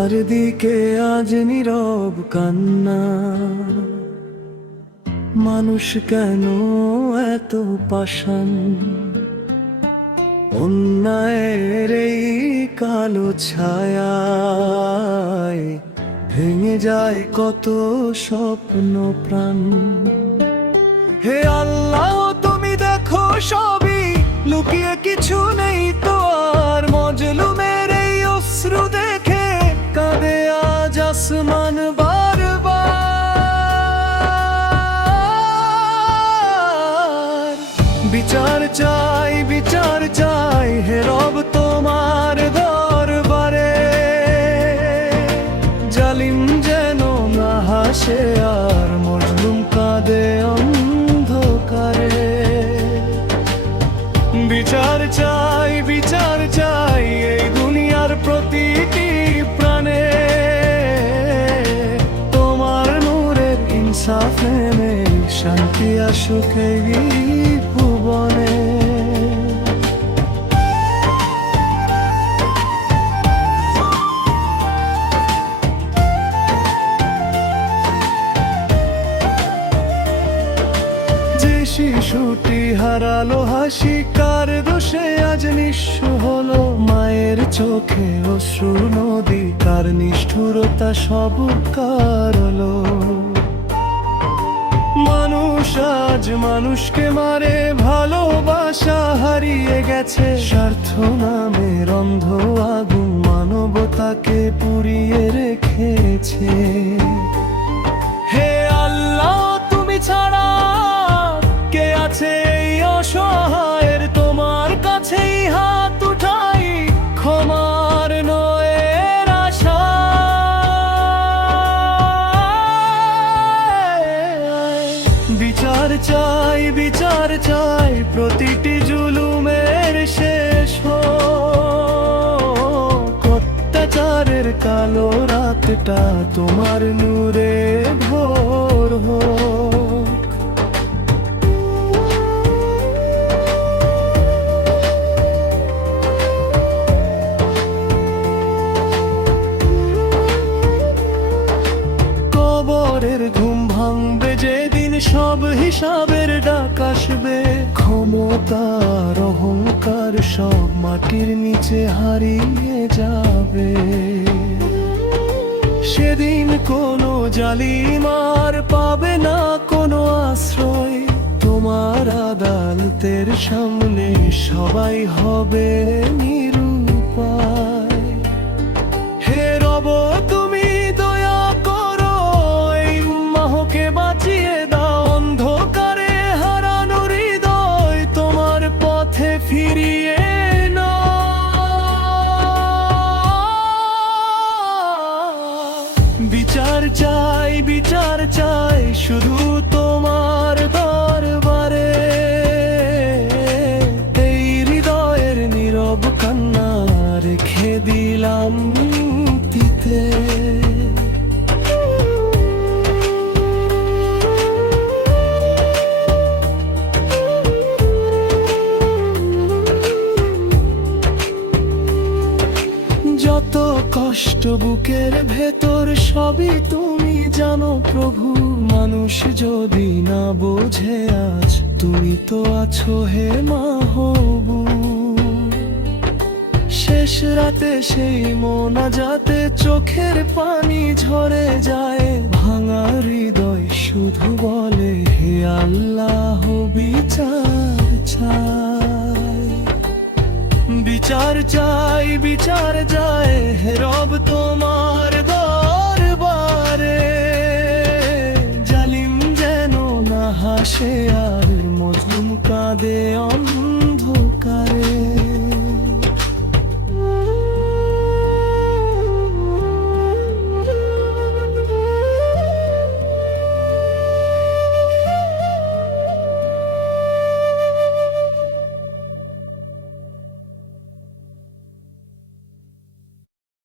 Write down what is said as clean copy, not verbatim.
চারদিকে আজ নীরব কান্না, মানুষ কেন এত পাষাণ? অন্যায়ের এই কালো ছায়ায় ভেঙে যায় কত স্বপ্ন প্রাণ। হে আল্লাহ, তুমি দেখো সবই, লুকিয়ে কিছু নেই তো আর। মজলুমের এই অশ্রু দেখে কাঁদে আজ আসমান বারবার। বিচার চাই, বিচার চাই হে রব তোমার দরবারে। জালিম যেন না হাসে আর মজলুম কাঁদে অন্ধকারে। বিচার চাই, বিচার চাই এই দুনিয়ার প্রতিটি প্রাণে। তোমার নূরের ইনসাফ নেমে শান্তি আসুক এই ভুবনে। শিশুটি হারালো হাসি, কার দোষে আজ নিঃস্ব হলো? মায়ের চোখে অশ্রু নদী, কার নিষ্ঠুরতা সব কারলো? মানুষ আজ মানুষকে মারে, ভালোবাসা হারিয়ে গেছে। স্বার্থ নামের অন্ধ আগুন মানবতাকে পুড়িয়ে রেখেছে। হে আল্লাহ, তুমি ছাড়া কে আছে এই অসহায়ের? তোমার কাছেই হাত উঠাই, ক্ষমার নয়ের আশা। বিচার চাই, বিচার চাই প্রতিটি জুলুমের শেষ হোক। অত্যাচারের কালো রাতটা তোমার নূরে ভোর হোক। কবরের ঘুম ভাঙবে যেদিন, সব হিসাবের ডাক আসবে। ক্ষমতার অহংকার সব মাটির নিচে হারিয়ে যাবে। সেদিন কোনো জালিম আর পাবে না কোনো আশ্রয়। তোমার আদালতের সামনে সবাই হবে নিরুপায়। হে রব, তুমি দয়া করো, এই উম্মাহকে বাঁচিয়ে দাও। অন্ধকারে হারানো হৃদয় তোমার পথে ফিরিয়ে নাও। বিচার চাই, বিচার চাই শুধু তোমার দরবারে। এই হৃদয়ের নীরব কান্না রেখে দিলাম মুক্তিতে। যত কষ্ট বুকের ভেতর সবই তুমি জানো প্রভু। মানুষ যদি না বোঝে আজ, তুমি তো আছো হে মাহবুব। শেষ রাতে সেই মোনাজাতে চোখের পানি ঝরে যায়। ভাঙা হৃদয় শুধু বলে হে আল্লাহ, বিচার চাই। বিচার চাই, বিচার চাই হে রব তোমার দরবারে। জালিম যেন না হাসে